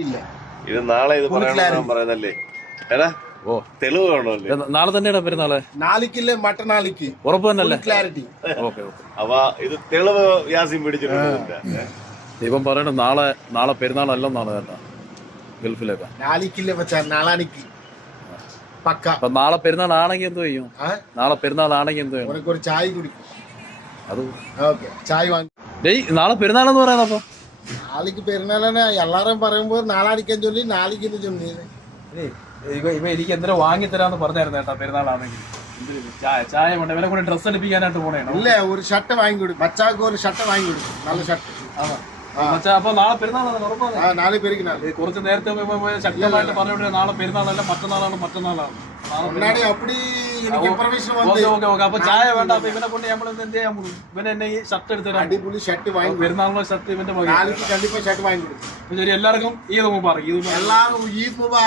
ഇല്ല. ഇത് നാളെ ഇത് പറയുന്നല്ലേ ഏടാ ഓ തെളിവ് വേണമല്ലേ? നാളെ തന്നെയാണ് പെരുന്നാള്. നാളിക്കില്ലേ മറ്റന്നാളിക്ക് ഉറപ്പ് തന്നെയല്ലേ? ക്ലാരിറ്റി. Okay okay. അപ്പൊ ഇത് തെളിവ് യാസിൻ പിടിച്ചിട്ടുണ്ട്. ഇപ്പം പറയണ നാളെ പെരുന്നാളല്ലെന്നാണ് കേട്ടാ ഗൾഫിലേക്ക്. നാളിക്കില്ലേ മച്ചാ, നാളാനിക്ക് പക്ക. അപ്പൊ നാളെ പെരുന്നാളാണെങ്കിൽ എന്ത് ചെയ്യും? നാളെ പെരുന്നാളാണെങ്കിൽ എന്ത് ചെയ്യും? ഉനക്ക് ഒരു ചായ കുടിക്കും. അത് ഓക്കെ, ചായ വാങ്ങി. ഡേയ് നാളെ പെരുന്നാളെന്ന് പറയുന്നപ്പോ നാളിക്ക് പെരുന്നാളാണ് എല്ലാരും പറയുമ്പോ നാളാനിക്കാൻ ചൊല്ലി നാളിക്ക് ചൊല്ലി. ഇവ എനിക്ക് എന്തിനാ വാങ്ങിത്തരാന്ന് പറഞ്ഞായിരുന്നു കേട്ടാ പെരുന്നാളാണെങ്കിൽ. ചായ വേണ്ട, ഇവരെ കൂടെ ഡ്രസ്സ് എടുപ്പിക്കാനായിട്ട് പോണേണോ? ഇല്ല, ഒരു ഷർട്ട് വാങ്ങി കൊടുക്കും. മച്ചാക്ക് ഒരു ഷർട്ട് വാങ്ങി കൊടുക്കും, നല്ല ഷർട്ട്. അപ്പൊ നാളെ പെരുന്നാളാണ് ഉറപ്പാണ്. നാളെ പെരുന്നാൾ കുറച്ച് നേരത്തെ ശക്തമായിട്ട് പറഞ്ഞോണ്ട് നാളെ പെരുന്നാളല്ല മറ്റന്നാളാണ്. മുன்னாடி அப்படி എനിക്ക് ഇൻഫർമേഷൻ വന്നു. ഓക്കെ. അപ്പൊ ചായ വേണ്ട. അപ്പൊ ഇവനെ കൊണ്ട് നമ്മൾ എന്ത് ചെയ്യാൻ പോകും? ഇവനെ എന്നെ ഈ ഷർട്ട് എടുത്തരാം. അടിപൊളി ഷർട്ട് വാങ്ങി പെരുന്നാളിനുള്ള ഷർട്ട് ഇവന്റെ നാളേക്ക് കണ്ടിപ്പാ ഷർട്ട് വാങ്ങി കൊടുക്കും. ശരി, എല്ലാവർക്കും ഈദ് മുബാറക്. എല്ലാവരും ഈദ് മുബാറക്.